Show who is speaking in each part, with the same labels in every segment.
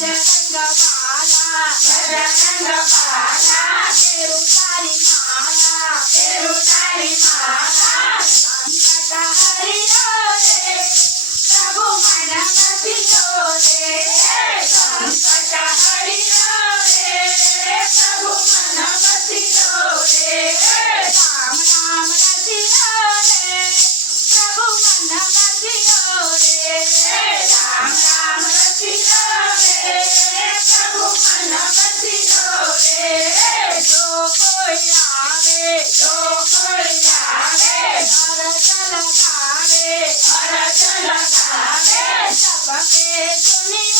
Speaker 1: జగంగ Bala జగంగ Bala Thank you.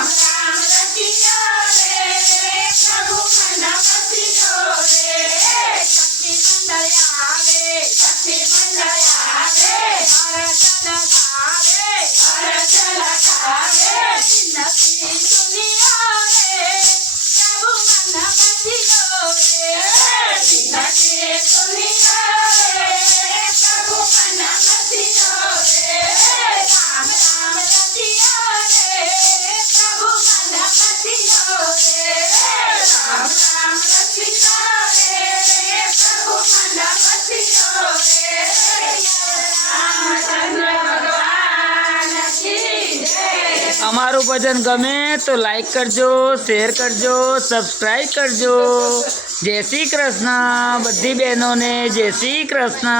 Speaker 1: Yeah.
Speaker 2: हमारो भजन गमे तो like कर जो शेयर कर जो सब्सक्राइब कर जो जय श्री कृष्णा, बद्दी बहनों ने, जय श्री कृष्णा।